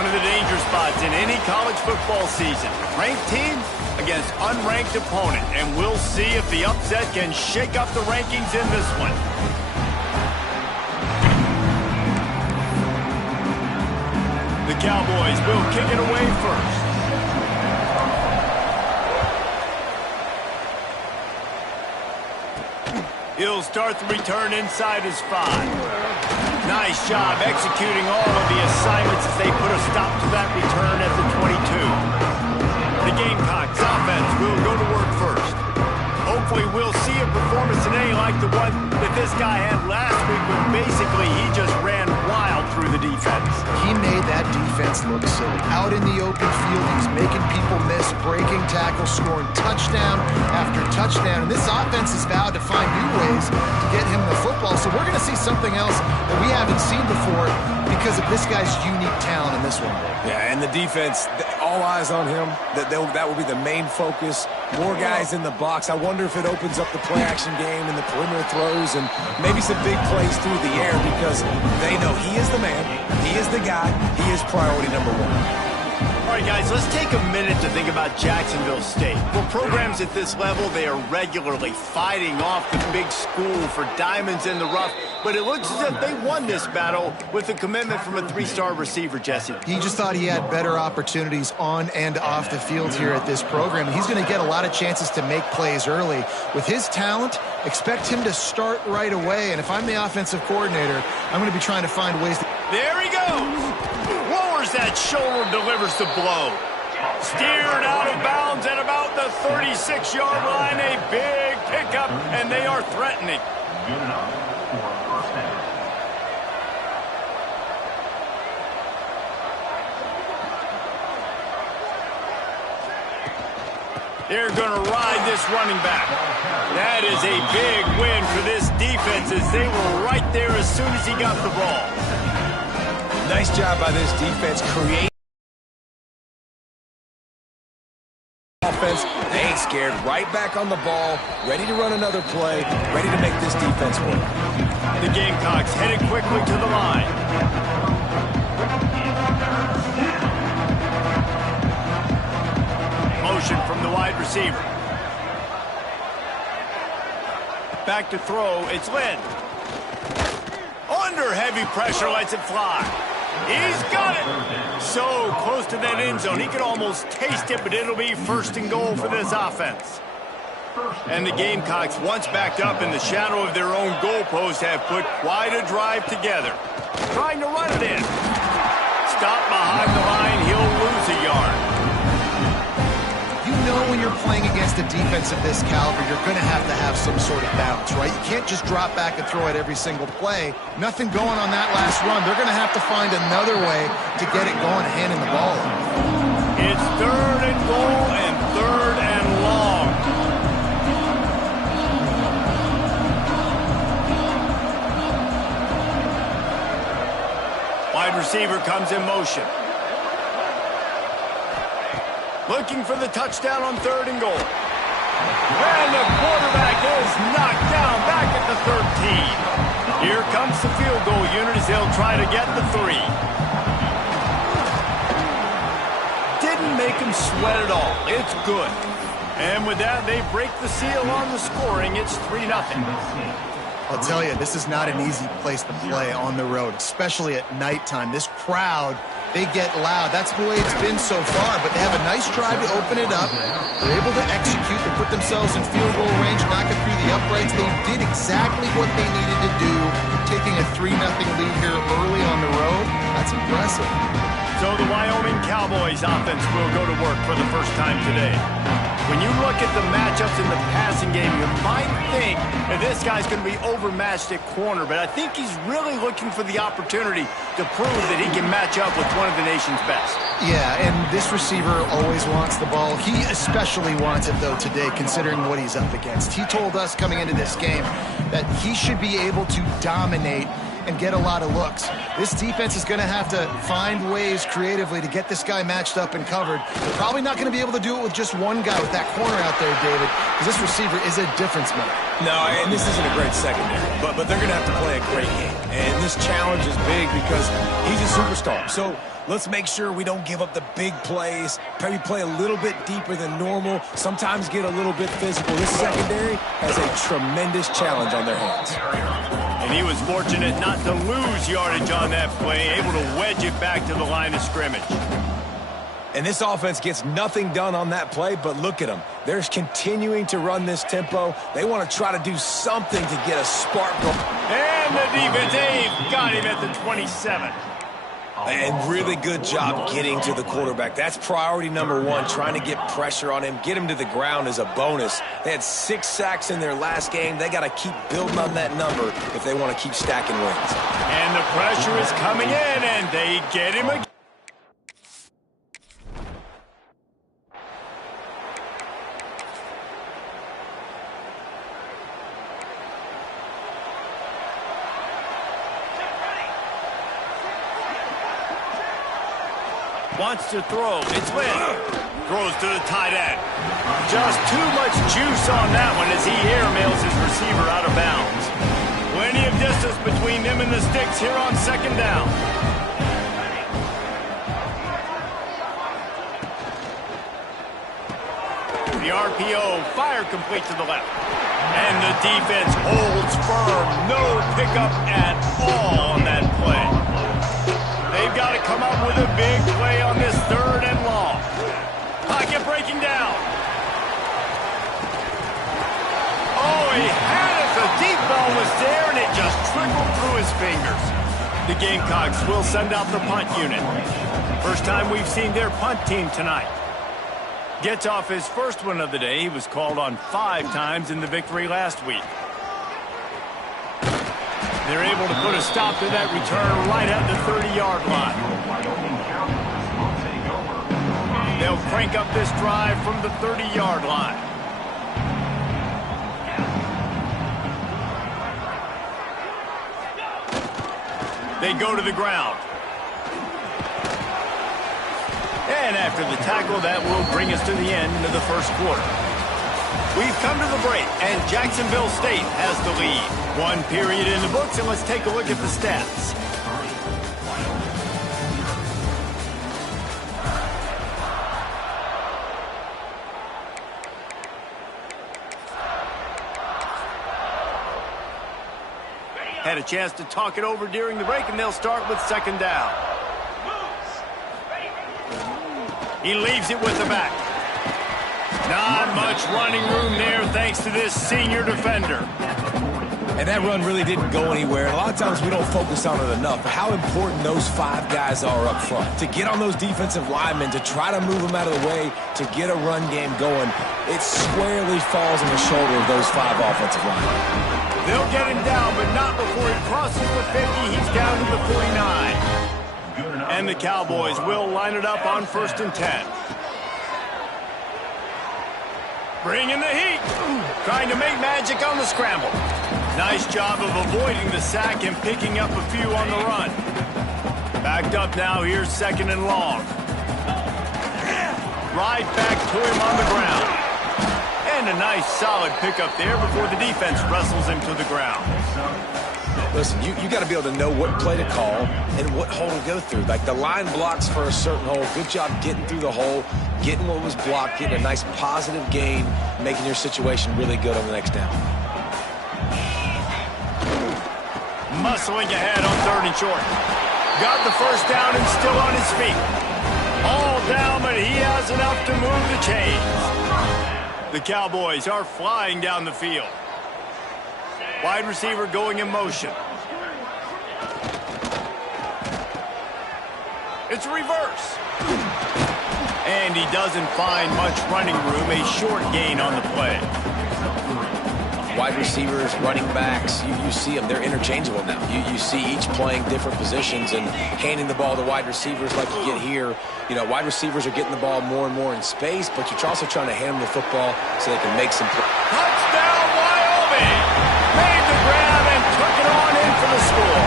One of the danger spots in any college football season. Ranked team against unranked opponent. And we'll see if the upset can shake up the rankings in this one. The Cowboys will kick it away first. He'll start the return inside his 5. Nice job executing all of the assignments as they put a stop to that return at the 22. The Gamecocks offense will go to work first. Hopefully we'll see a performance today like the one that this guy had last week when basically he just ran wild through the defense. He made that defense look silly. Out in the open field, he's making people miss, breaking tackles, scoring touchdown after touchdown. And this offense has vowed to find new ways to get him the football. So we're going to see something else that we haven't seen before because of this guy's unique talent in this one. Yeah, and the defense, all eyes on him. That will be the main focus. More guys in the box. I wonder if it opens up the play-action game and the perimeter throws and maybe some big plays through the air because they know he is the man, he is the guy, he is priority number 1. All right, guys, let's take a minute to think about Jacksonville State. For programs at this level, they are regularly fighting off the big school for diamonds in the rough, but it looks as if they won this battle with a commitment from a 3-star receiver, Jesse. He just thought he had better opportunities on and off the field here at this program. He's going to get a lot of chances to make plays early. With his talent, expect him to start right away, and if I'm the offensive coordinator, I'm going to be trying to find ways to... There he goes! Lowers that shoulder, delivers the blow. Steered out of bounds at about the 36-yard line. A big pickup, and they are threatening. Good enough for a first down. They're going to ride this running back. That is a big win for this defense as they were right there as soon as he got the ball. Nice job by this defense creating offense. They ain't scared. Right back on the ball, ready to run another play, ready to make this defense work. The Gamecocks headed quickly to the line. Motion from the wide receiver. Back to throw. It's Lynn. Under heavy pressure, lets it fly. He's got it. So close to that end zone. He could almost taste it, but it'll be first and goal for this offense. And the Gamecocks, once backed up in the shadow of their own goalpost, have put quite a drive together. Trying to run it in. Stop behind the line. He'll lose a yard. You know when you're playing against a defense of this caliber, you're going to have some sort of balance, right? You can't just drop back and throw it every single play. Nothing going on that last run. They're going to have to find another way to get it going, handing the ball off. It's 3rd and goal and 3rd and long. Wide receiver comes in motion. Looking for the touchdown on 3rd and goal. And the quarterback is knocked down back at the 13. Here comes the field goal unit as they'll try to get the 3. Didn't make him sweat at all. It's good. And with that, they break the seal on the scoring. It's 3-0. I'll tell you, this is not an easy place to play on the road, especially at nighttime. This crowd, they get loud. That's the way it's been so far, but they have a nice drive to open it up. They're able to execute. They put themselves in field goal range, knock it through the uprights. They did exactly what they needed to do, taking a 3-0 lead here early on the road. That's impressive. So the Wyoming Cowboys offense will go to work for the first time today. When you look at the matchups in the passing game, you might think that this guy's going to be overmatched at corner, but I think he's really looking for the opportunity to prove that he can match up with one of the nation's best. Yeah, and this receiver always wants the ball. He especially wants it, though, today, considering what he's up against. He told us coming into this game that he should be able to dominate and get a lot of looks. This defense is going to have to find ways creatively to get this guy matched up and covered. They're probably not going to be able to do it with just one guy with that corner out there, David, because this receiver is a difference maker. No, and this isn't a great secondary, but they're going to have to play a great game. And this challenge is big because he's a superstar. So Let's make sure we don't give up the big plays. Maybe play a little bit deeper than normal. Sometimes get a little bit physical. This secondary has a tremendous challenge on their hands. And he was fortunate not to lose yardage on that play, able to wedge it back to the line of scrimmage. And this offense gets nothing done on that play, but look at them. They're continuing to run this tempo. They want to try to do something to get a spark going. And the defense, they've got him at the 27. And really good job getting to the quarterback. That's priority number one, trying to get pressure on him. Get him to the ground is a bonus. They had 6 sacks in their last game. They got to keep building on that number if they want to keep stacking wins. And the pressure is coming in, and they get him again. Wants to throw. It's Lynn. Throws to the tight end. Just too much juice on that one as he airmails his receiver out of bounds. Plenty of distance between them and the sticks here on second down. The RPO, fire complete to the left. And the defense holds firm. No pickup at all on that play. They've got to come up with a big play on this 3rd and long. Pocket breaking down. Oh, he had it. The deep ball was there, and it just trickled through his fingers. The Gamecocks will send out the punt unit. First time we've seen their punt team tonight. Gets off his first one of the day. He was called on 5 times in the victory last week. They're able to put a stop to that return right at the 30-yard line. They'll crank up this drive from the 30-yard line. They go to the ground. And after the tackle, that will bring us to the end of the first quarter. We've come to the break, and Jacksonville State has the lead. 1 period in the books, and let's take a look at the stats. Had a chance to talk it over during the break, and they'll start with second down. He leaves it with the back. Not much running room there thanks to this senior defender. And that run really didn't go anywhere. A lot of times we don't focus on it enough, but how important those 5 guys are up front. To get on those defensive linemen, to try to move them out of the way, to get a run game going, it squarely falls on the shoulder of those 5 offensive linemen. They'll get him down, but not before he crosses the 50. He's down to the 49. And the Cowboys will line it up on 1st and 10. Bringing the heat. Trying to make magic on the scramble. Nice job of avoiding the sack and picking up a few on the run. Backed up now. Here's 2nd and long. Right back to him on the ground. And a nice solid pickup there before the defense wrestles him to the ground. Listen, you got to be able to know what play to call and what hole to go through. Like the line blocks for a certain hole. Good job getting through the hole, getting what was blocked, getting a nice positive gain, making your situation really good on the next down. Muscling ahead on 3rd and short. Got the first down and still on his feet. All down, but he has enough to move the chains. The Cowboys are flying down the field. Wide receiver going in motion. It's a reverse. And he doesn't find much running room. A short gain on the play. Wide receivers, running backs, you see them. They're interchangeable now. You see each playing different positions and handing the ball to wide receivers like you get here. You know, wide receivers are getting the ball more and more in space, but you're also trying to hand them the football so they can make some plays. Touchdown, Wyoming! Made the grab and took it on in for the score.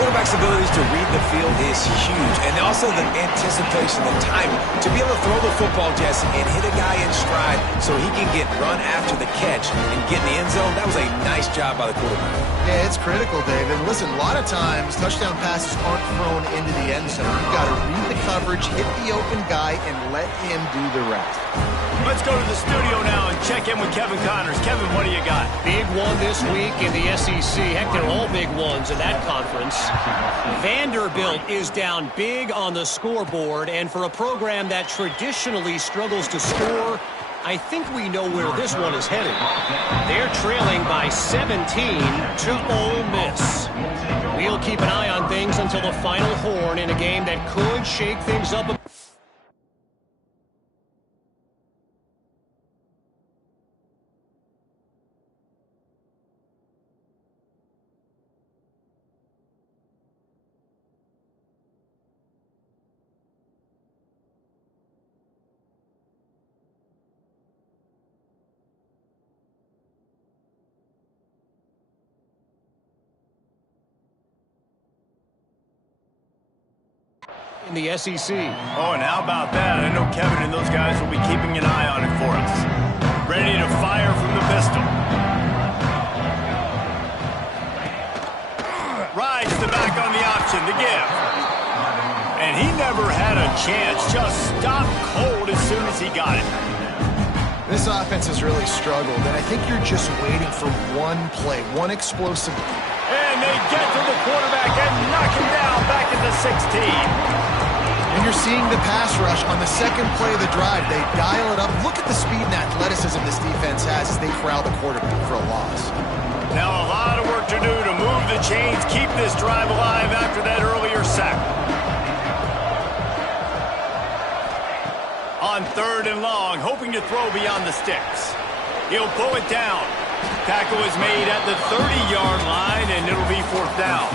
Quarterback quarterback's abilities to read the field is huge, and also the anticipation, the timing. To be able to throw the football, Jesse, and hit a guy in stride so he can get run after the catch and get in the end zone, that was a nice job by the quarterback. Yeah, it's critical, David. Listen, a lot of times touchdown passes aren't thrown into the end zone. You've got to read the coverage, hit the open guy, and let him do the rest. Let's go to the studio now and check in with Kevin Connors. Kevin, what do you got? Big one this week in the SEC. Heck, they're all big ones in that conference. Vanderbilt is down big on the scoreboard, and for a program that traditionally struggles to score, I think we know where this one is headed. They're trailing by 17 to Ole Miss. We'll keep an eye on things until the final horn in a game that could shake things up a in the SEC. Oh, and how about that? I know Kevin and those guys will be keeping an eye on it for us. Ready to fire from the pistol. Rides the back on the option to give. And he never had a chance. Just stopped cold as soon as he got it. This offense has really struggled, and I think you're just waiting for one play, one explosive. And they get to the quarterback and knock him down back at the 16. And you're seeing the pass rush on the second play of the drive. They dial it up. Look at the speed and athleticism this defense has as they corral the quarterback for a loss. Now a lot of work to do to move the chains, keep this drive alive after that earlier sack. On 3rd and long, hoping to throw beyond the sticks. He'll pull it down. Tackle is made at the 30-yard line, and it'll be 4th down.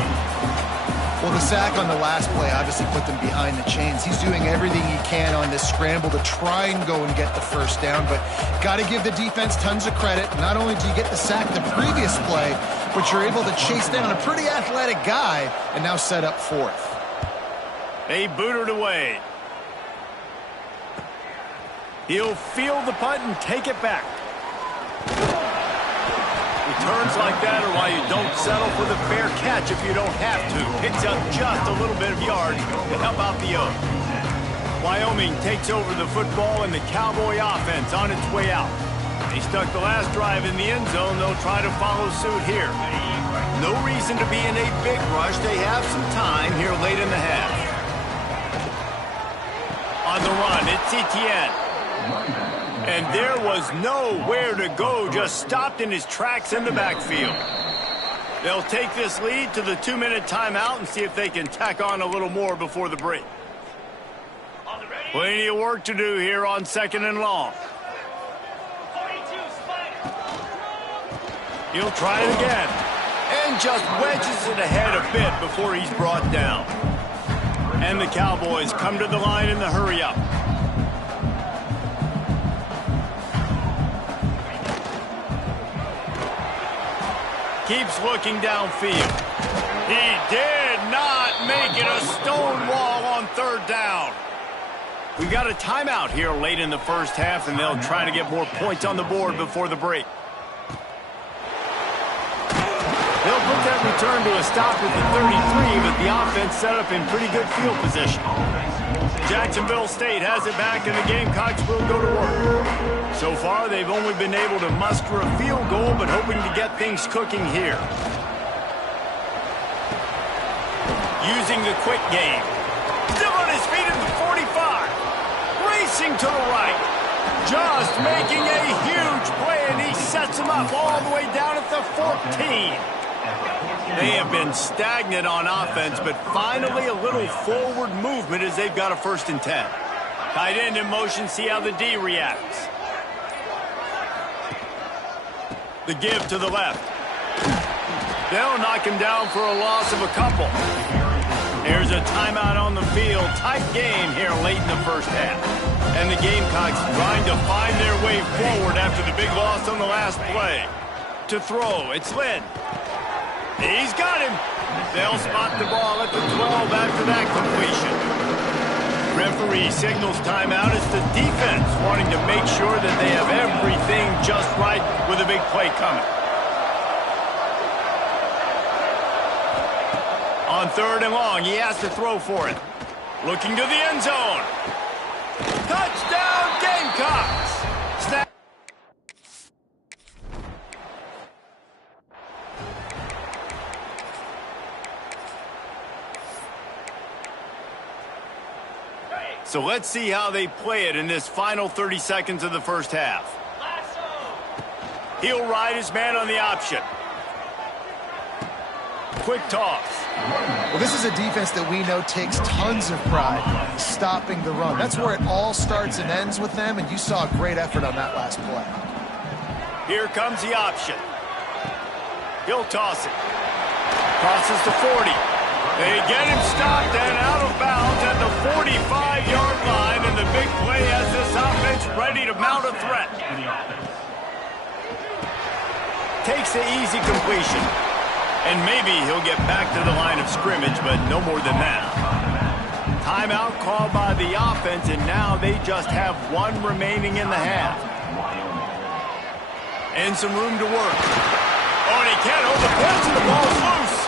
Well, the sack on the last play obviously put them behind the chains. He's doing everything he can on this scramble to try and go and get the first down, but got to give the defense tons of credit. Not only do you get the sack the previous play, but you're able to chase down a pretty athletic guy and now set up 4th. They boot it away. He'll field the punt and take it back. Returns like that are why you don't settle for the fair catch if you don't have to. Picks up just a little bit of yard to help out the Oaks. Wyoming takes over the football and the Cowboy offense on its way out. They stuck the last drive in the end zone. They'll try to follow suit here. No reason to be in a big rush. They have some time here late in the half. On the run, it's Etienne. And there was nowhere to go, just stopped in his tracks in the backfield. They'll take this lead to the 2-minute timeout and see if they can tack on a little more before the break. Plenty of work to do here on 2nd and long. He'll try it again. And just wedges it ahead a bit before he's brought down. And the Cowboys come to the line in the hurry-up. Keeps looking downfield. He did not make it a stone wall on 3rd down. We got a timeout here late in the first half, and they'll try to get more points on the board before the break. They'll put that return to a stop at the 33, but the offense set up in pretty good field position. Jacksonville State has it back, and the Gamecocks will go to work. So far, they've only been able to muster a field goal, but hoping to get things cooking here. Using the quick game. Still on his feet at the 45. Racing to the right. Just making a huge play, and he sets him up all the way down at the 14. They have been stagnant on offense, but finally a little forward movement as they've got a 1st and 10. Tight end in motion, see how the D reacts. The give to the left. They'll knock him down for a loss of a couple. There's a timeout on the field. Tight game here late in the first half. And the Gamecocks trying to find their way forward after the big loss on the last play. To throw, it's Lynn. He's got him. They'll spot the ball at the 12 after that completion. Referee signals timeout as the defense wanting to make sure that they have everything just right with a big play coming. On 3rd and long, he has to throw for it. Looking to the end zone. Touchdown, Gamecocks! Snap. So let's see how they play it in this final 30 seconds of the first half. He'll ride his man on the option. Quick toss. Well, this is a defense that we know takes tons of pride stopping the run. That's where it all starts and ends with them, and you saw a great effort on that last play. Here comes the option. He'll toss it. Crosses the 40. They get him stopped and out of bounds at the 45-yard line, and the big play has this offense ready to mount a threat. Takes the easy completion. And maybe he'll get back to the line of scrimmage, but no more than that. Timeout called by the offense, and now they just have one remaining in the half. And some room to work. Oh, and he can't hold the pitch, and the ball's loose.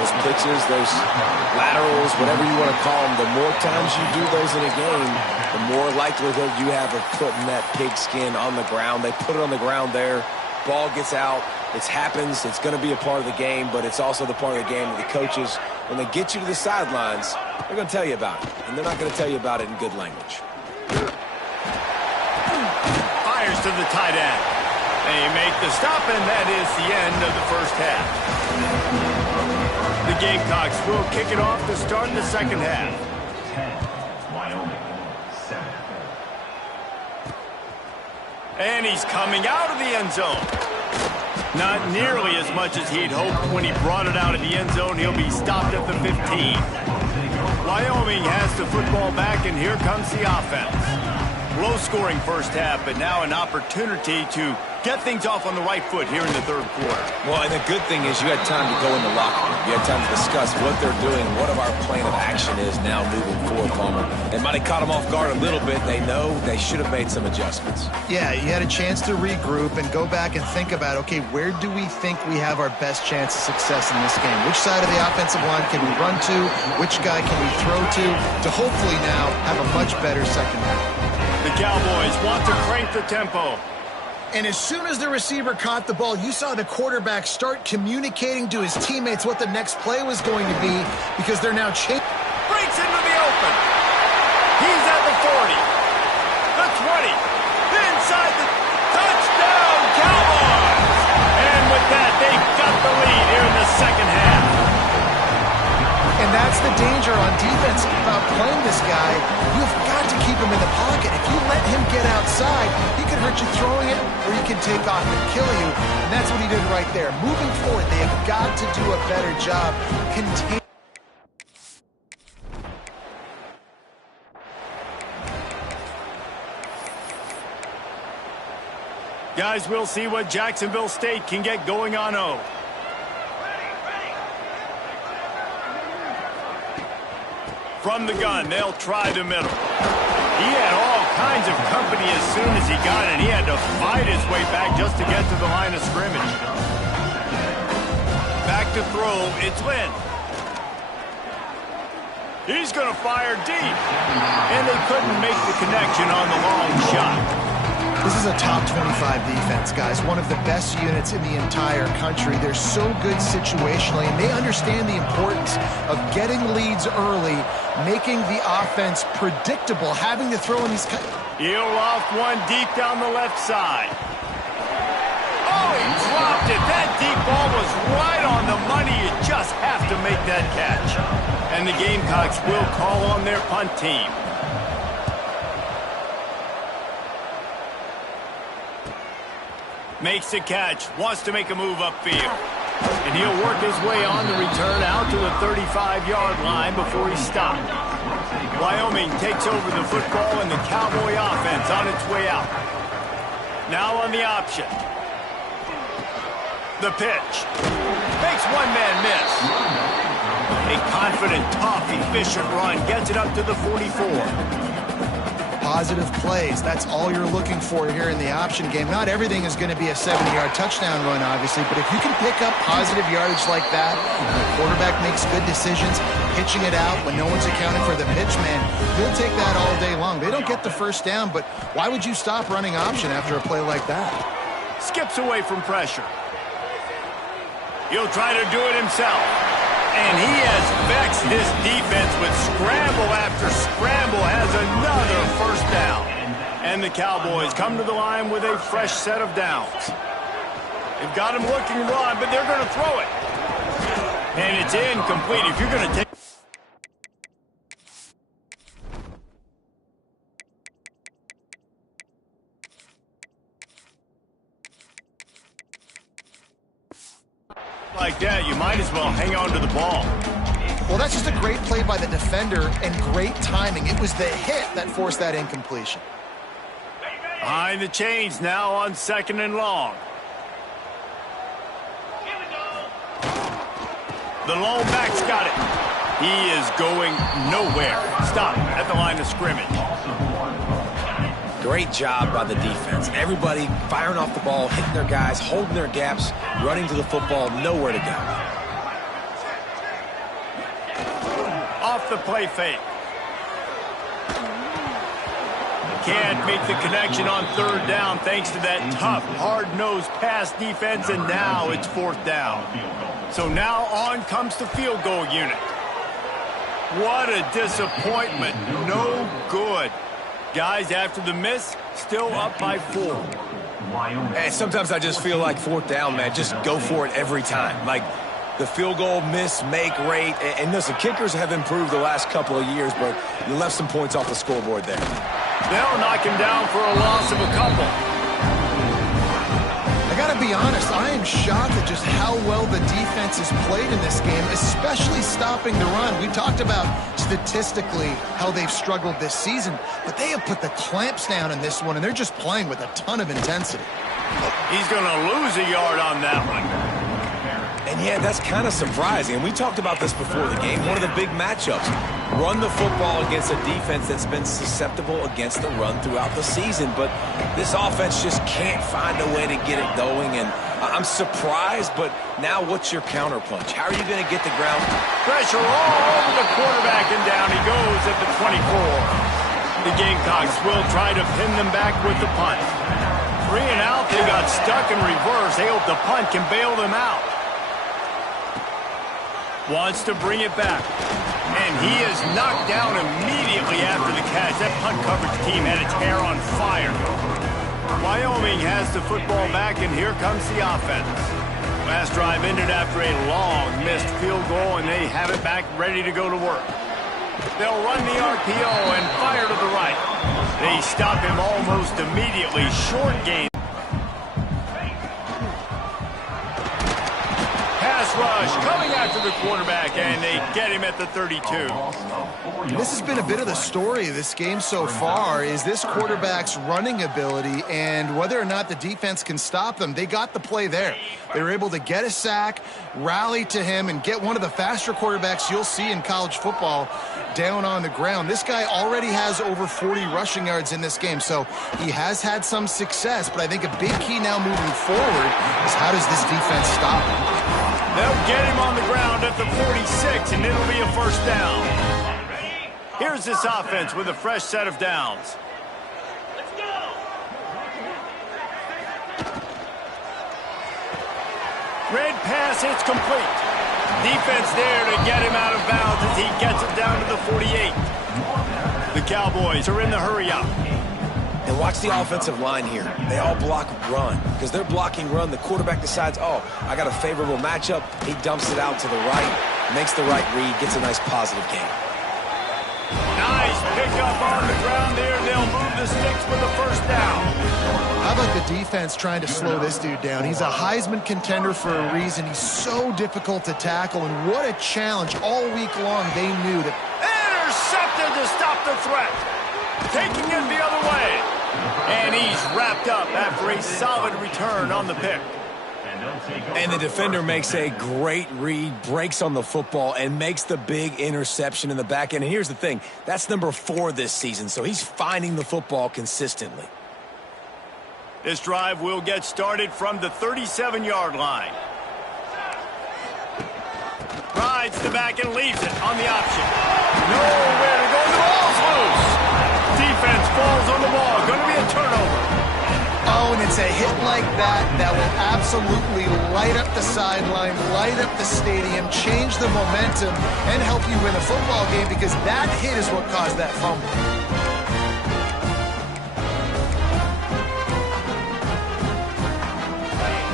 Those pitches, those laterals, whatever you want to call them, the more times you do those in a game, the more likelihood you have of putting that pigskin on the ground. They put it on the ground there. Ball gets out. It happens. It's going to be a part of the game, but it's also the part of the game that the coaches, when they get you to the sidelines, they're going to tell you about it. And they're not going to tell you about it in good language. Fires to the tight end. They make the stop, and that is the end of the first half. The Gamecocks will kick it off to start the second half. 10, Wyoming, 7. And he's coming out of the end zone. Not nearly as much as he'd hoped when he brought it out of the end zone. He'll be stopped at the 15. Wyoming has the football back, and here comes the offense. Low-scoring first half, but now an opportunity to get things off on the right foot here in the third quarter. Well, and the good thing is you had time to go in the locker room. You had time to discuss what they're doing, what our plan of action is now moving forward, Palmer. They might have caught them off guard a little bit. They know they should have made some adjustments. Yeah, you had a chance to regroup and go back and think about, okay, where do we think we have our best chance of success in this game? Which side of the offensive line can we run to? Which guy can we throw to hopefully now have a much better second half? The Cowboys want to crank the tempo. And as soon as the receiver caught the ball, you saw the quarterback start communicating to his teammates what the next play was going to be because they're now chasing. Breaks into the open. He's at the 40. The 20. Inside the touchdown, Cowboys! And with that, they've got the lead here in the second half. And that's the danger on defense about playing this guy. You've got to keep him in the pocket. If you let him get outside, he can hurt you throwing it, or he can take off and kill you. And that's what he did right there. Moving forward, they have got to do a better job containing. Guys, we'll see what Jacksonville State can get going on O. From the gun, they'll try the middle. He had all kinds of company as soon as he got it. He had to fight his way back just to get to the line of scrimmage. Back to throw, it's Lynn. He's going to fire deep. And they couldn't make the connection on the long shot. This is a top 25 defense, guys. One of the best units in the entire country. They're so good situationally, and they understand the importance of getting leads early, making the offense predictable, having to throw in these... He'll loft one deep down the left side. Oh, he dropped it. That deep ball was right on the money. You just have to make that catch. And the Gamecocks will call on their punt team. Makes the catch, wants to make a move upfield. And he'll work his way on the return out to the 35-yard line before he's stopped. Wyoming takes over the football and the Cowboy offense on its way out. Now on the option. The pitch. Makes one man miss. A confident, tough, efficient run gets it up to the 44. Positive plays. That's all you're looking for here in the option game. Not everything is going to be a 70-yard touchdown run, obviously, but if you can pick up positive yardage like that, and the quarterback makes good decisions, pitching it out when no one's accounting for the pitch, man, he'll take that all day long. They don't get the first down, but why would you stop running option after a play like that? Skips away from pressure. He'll try to do it himself. And he has vexed this defense with scramble after scramble, has another first down. And the Cowboys come to the line with a fresh set of downs. They've got him looking run, but they're going to throw it. And it's incomplete. If you're going to take... like that, you might as well hang on to the ball. Well, that's just a great play by the defender and great timing. It was the hit that forced that incompletion. Behind the chains now on 2nd and long. The lone back's got it. He is going nowhere. Stop at the line of scrimmage. Great job by the defense. Everybody firing off the ball, hitting their guys, holding their gaps, running to the football, nowhere to go. Off the play fake. Can't make the connection on 3rd down thanks to that tough, hard-nosed pass defense, and now it's 4th down. So now on comes the field goal unit. What a disappointment. No good. Guys, after the miss, still up by 4. Hey, sometimes I just feel like 4th down, man. Just go for it every time. Like the field goal miss, make rate. And listen, kickers have improved the last couple of years, but you left some points off the scoreboard there. They'll knock him down for a loss of a couple. I got to be honest, I am shocked at just how well the defense has played in this game, especially stopping the run. We talked about statistically how they've struggled this season, but they have put the clamps down in this one, and they're just playing with a ton of intensity. He's going to lose a yard on that one. And yeah, that's kind of surprising. And we talked about this before the game. One of the big matchups. Run the football against a defense that's been susceptible against the run throughout the season. But this offense just can't find a way to get it going. And I'm surprised, but now what's your counterpunch? How are you going to get the ground? Pressure all over the quarterback, and down he goes at the 24. The Gamecocks will try to pin them back with the punt. 3 and out, they got stuck in reverse. They hope the punt can bail them out. Wants to bring it back. And he is knocked down immediately after the catch. That punt coverage team had its hair on fire. Wyoming has the football back, and here comes the offense. Last drive ended after a long missed field goal, and they have it back ready to go to work. They'll run the RPO and fire to the right. They stop him almost immediately. Short gain. Pass rush coming after the quarterback, and they get him at the 32. This has been a bit of the story of this game so far, is this quarterback's running ability and whether or not the defense can stop them. They got the play there. They were able to get a sack, rally to him, and get one of the faster quarterbacks you'll see in college football down on the ground. This guy already has over 40 rushing yards in this game, so he has had some success, but I think a big key now moving forward is how does this defense stop him? They'll get him on the ground at the 46, and it'll be a first down. Here's this offense with a fresh set of downs. Let's go. Red pass hits complete. Defense there to get him out of bounds as he gets it down to the 48. The Cowboys are in the hurry-up. And watch the offensive line here. They all block run. Because they're blocking run, the quarterback decides, oh, I got a favorable matchup. He dumps it out to the right, makes the right read, gets a nice positive gain. Nice pickup on the ground there. They'll move the sticks with the first down. How about the defense trying to slow this dude down? He's a Heisman contender for a reason. He's so difficult to tackle, and what a challenge all week long. They knew that. Intercepted to stop the threat. Taking it the other way. And he's wrapped up after a solid return on the pick. And the defender makes a great read, breaks on the football, and makes the big interception in the back end. And here's the thing, that's number 4 this season, so he's finding the football consistently. This drive will get started from the 37-yard line. Rides the back and leaves it on the option. Nowhere to go. The ball's loose. Defense falls on the ball. Going to be a turnover. Oh, and it's a hit like that that will absolutely light up the sideline, light up the stadium, change the momentum, and help you win a football game, because that hit is what caused that fumble.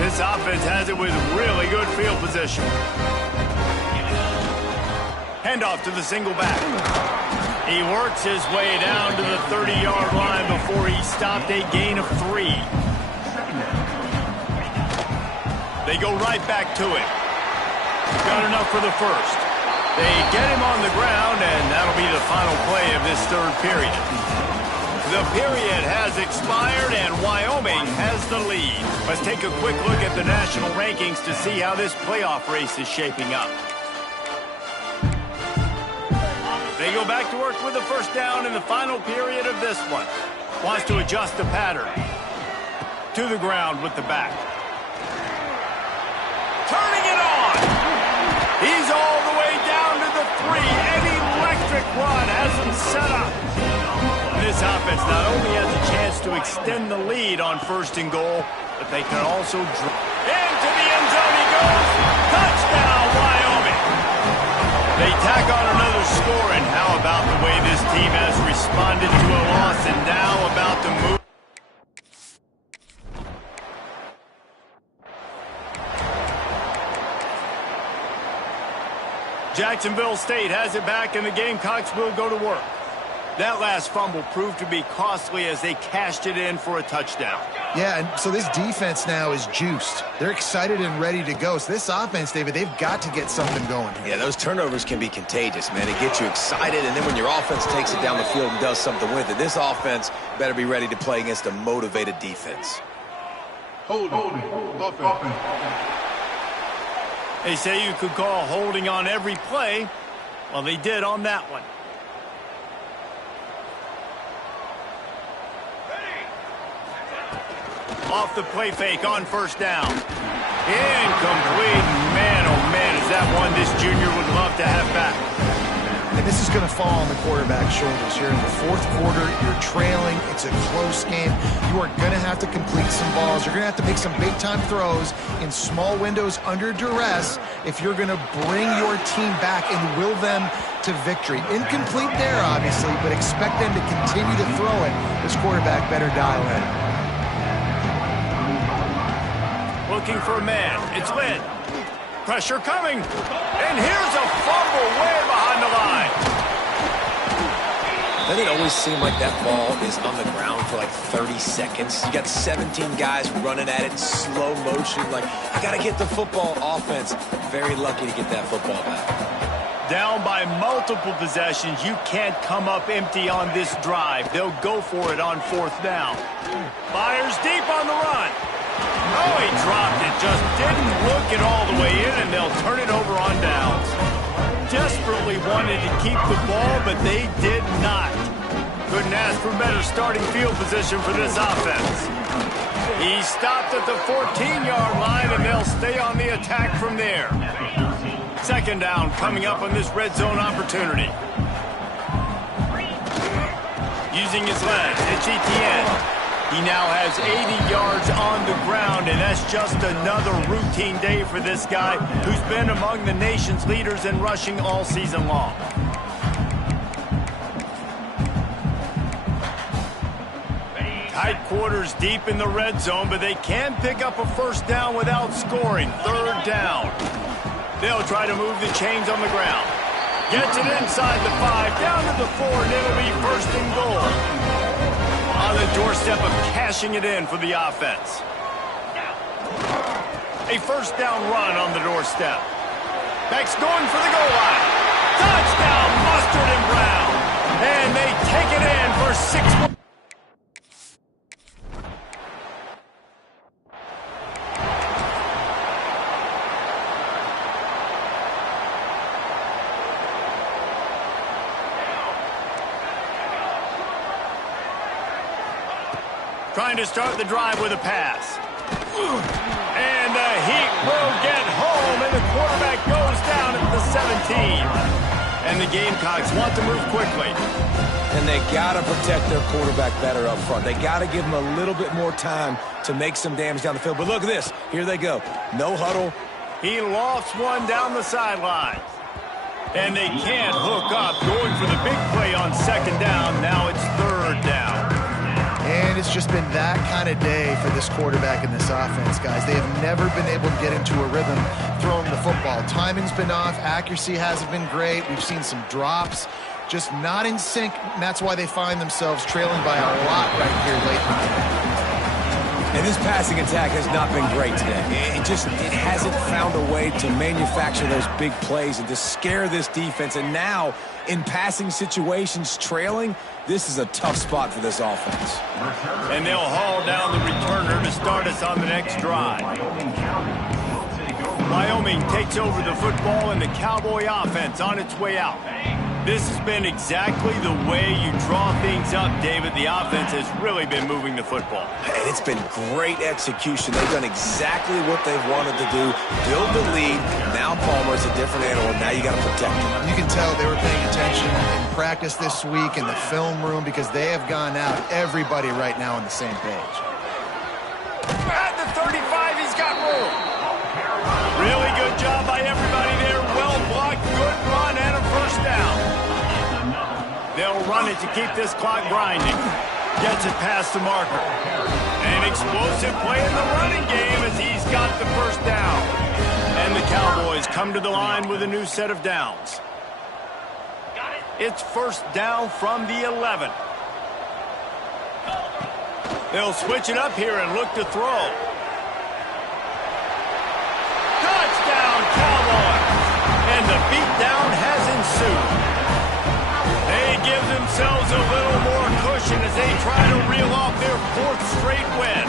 This offense has it with really good field position. Handoff to the single back. He works his way down to the 30-yard line before he stopped a gain of 3. They go right back to it. Got enough for the first. They get him on the ground, and that'll be the final play of this third period. The period has expired, and Wyoming has the lead. Let's take a quick look at the national rankings to see how this playoff race is shaping up. They go back to work with the first down in the final period of this one. Wants to adjust the pattern. To the ground with the back. Turning it on. He's all the way down to the 3. An electric run has him set up. This offense not only has a chance to extend the lead on 1st and goal, but they can also into the end zone he goes. Touchdown, Wyoming. They tack on another score, and how about the way this team has responded to a loss and now about to move? Jacksonville State has it back, and the Gamecocks will go to work. That last fumble proved to be costly as they cashed it in for a touchdown. Yeah, and so this defense now is juiced. They're excited and ready to go. So this offense, David, they've got to get something going here. Yeah, those turnovers can be contagious, man. It gets you excited, and then when your offense takes it down the field and does something with it, this offense better be ready to play against a motivated defense. Offense. They say you could call holding on every play. Well, they did on that one. Off the play fake on first down. Incomplete. Man, oh man, is that one this junior would love to have back. And this is going to fall on the quarterback's shoulders here in the 4th quarter. You're trailing. It's a close game. You are going to have to complete some balls. You're going to have to make some big-time throws in small windows under duress if you're going to bring your team back and will them to victory. Incomplete there, obviously, but expect them to continue to throw it. This quarterback better dial in. Looking for a man. It's Lynn. Pressure coming. And here's a fumble way behind the line. Doesn't it always seem like that ball is on the ground for like 30 seconds? You got 17 guys running at it in slow motion. Like, I got to get the football. Offense, very lucky to get that football back. Down by multiple possessions. You can't come up empty on this drive. They'll go for it on 4th down. Fires deep on the run. Oh, he dropped it. Just didn't look it all the way in, and they'll turn it over on downs. Desperately wanted to keep the ball, but they did not. Couldn't ask for better starting field position for this offense. He stopped at the 14-yard line, and they'll stay on the attack from there. 2nd down coming up on this red zone opportunity. Using his legs, it's Etienne. He now has 80 yards on the ground, and that's just another routine day for this guy who's been among the nation's leaders in rushing all season long. Tight quarters deep in the red zone, but they can pick up a first down without scoring. 3rd down. They'll try to move the chains on the ground. Gets it inside the 5, down to the 4, and it'll be 1st and goal. On the doorstep of cashing it in for the offense. A first down run on the doorstep. Beck's going for the goal line. Touchdown, Mustard and Brown. And they take it in for 6. Trying to start the drive with a pass. And the Heat will get home, and the quarterback goes down at the 17. And the Gamecocks want to move quickly. And they got to protect their quarterback better up front. They got to give him a little bit more time to make some damage down the field. But look at this. Here they go. No huddle. He lofts one down the sideline. And they can't hook up. Going for the big play on second down. Now it's third down. And it's just been that kind of day for this quarterback and this offense, guys. They have never been able to get into a rhythm throwing the football. Timing's been off. Accuracy hasn't been great. We've seen some drops. Just not in sync, and that's why they find themselves trailing by a lot right here late in the game. And this passing attack has not been great today. It hasn't found a way to manufacture those big plays and to scare this defense. And now, in passing situations, trailing, this is a tough spot for this offense. And they'll haul down the returner to start us on the next drive. Wyoming takes over the football and the Cowboy offense on its way out. This has been exactly the way you draw things up, David. The offense has really been moving the football. And it's been great execution. They've done exactly what they've wanted to do. Build the lead. Now Palmer's a different animal. Now you got to protect him. You can tell they were paying attention in practice this week in the film room because they have gone out, everybody right now on the same page. At the 35, he's got room. Really good job by everybody there. Well blocked, good run, and a first down. They'll run it to keep this clock grinding. Gets it past the marker. An explosive play in the running game as he's got the first down. And the Cowboys come to the line with a new set of downs. It's first down from the 11. They'll switch it up here and look to throw. Touchdown, Cowboys! And the beatdown has ensued. They give themselves a little more cushion as they try to reel off their fourth straight win.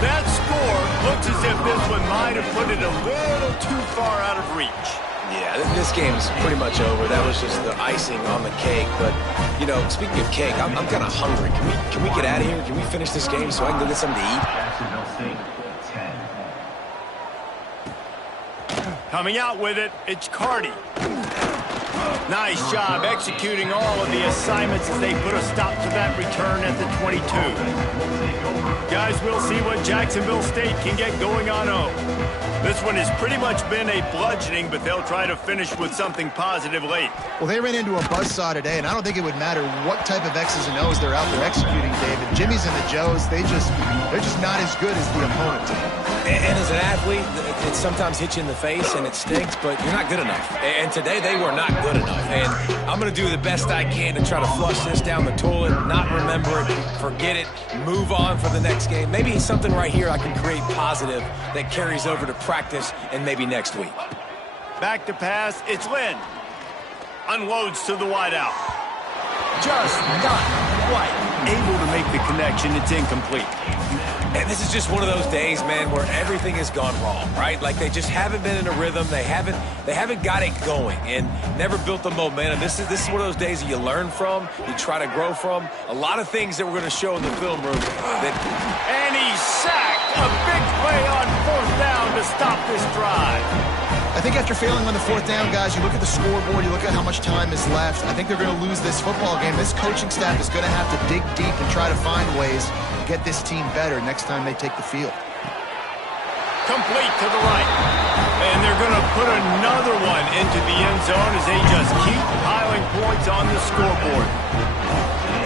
That score looks as if this one might have put it a little too far out of reach. Yeah, this game's pretty much over. That was just the icing on the cake. But, you know, speaking of cake, I'm kind of hungry. Can we get out of here? Can we finish this game so I can go get something to eat? Jacksonville State, 10. Coming out with it, it's Carty. Nice job executing all of the assignments as they put a stop to that return at the 22. Guys, we'll see what Jacksonville State can get going on O. This one has pretty much been a bludgeoning, but they'll try to finish with something positive late. Well, they ran into a buzzsaw today, and I don't think it would matter what type of X's and O's they're out there executing, David. Jimmy's and the Joes, they're just not as good as the opponent today. And as an athlete, it sometimes hits you in the face and it stinks, but you're not good enough. And today they were not good enough. And I'm going to do the best I can to try to flush this down the toilet, not remember it, forget it, move on for the next game. Maybe something right here I can create positive that carries over to practice and maybe next week. Back to pass, it's Lynn. Unloads to the wideout. Just not quite able to make the connection. It's incomplete. And this is just one of those days, man, where everything has gone wrong, right? Like they just haven't been in a rhythm. They haven't got it going and never built the momentum. This is one of those days that you learn from, you try to grow from. A lot of things that we're going to show in the film room. And he's sacked. A big play on fourth down to stop this drive. I think after failing on the fourth down, guys, you look at the scoreboard, you look at how much time is left. I think they're going to lose this football game. This coaching staff is going to have to dig deep and try to find ways to get this team better next time they take the field. Complete to the right. And they're going to put another one into the end zone as they just keep piling points on the scoreboard.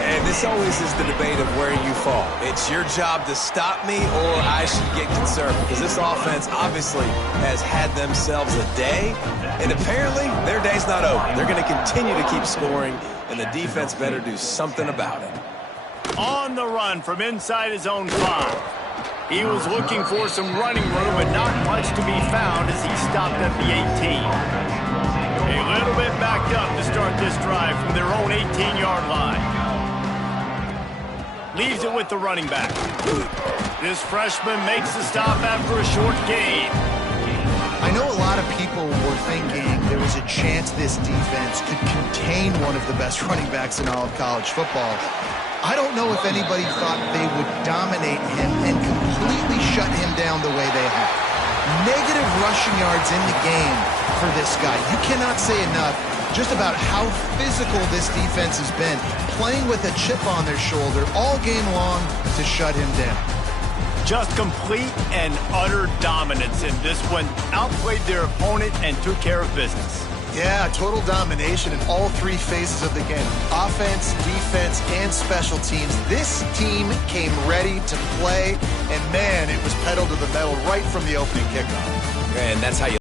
And this always is the debate of where you fall. It's your job to stop me or I should get concerned because this offense obviously has had themselves a day, and apparently their day's not over. They're going to continue to keep scoring, and the defense better do something about it. On the run from inside his own 5. He was looking for some running room, but not much to be found as he stopped at the 18. A little bit backed up to start this drive from their own 18-yard line. Leaves it with the running back. This freshman makes the stop after a short gain. I know a lot of people were thinking there was a chance this defense could contain one of the best running backs in all of college football. I don't know if anybody thought they would dominate him and completely shut him down the way they have. Negative rushing yards in the game for this guy. You cannot say enough just about how physical this defense has been, playing with a chip on their shoulder all game long to shut him down. Just complete and utter dominance in this one. Outplayed their opponent and took care of business. Yeah, total domination in all three phases of the game. Offense, defense, and special teams. This team came ready to play, and man, it was pedal to the metal right from the opening kickoff. And that's how you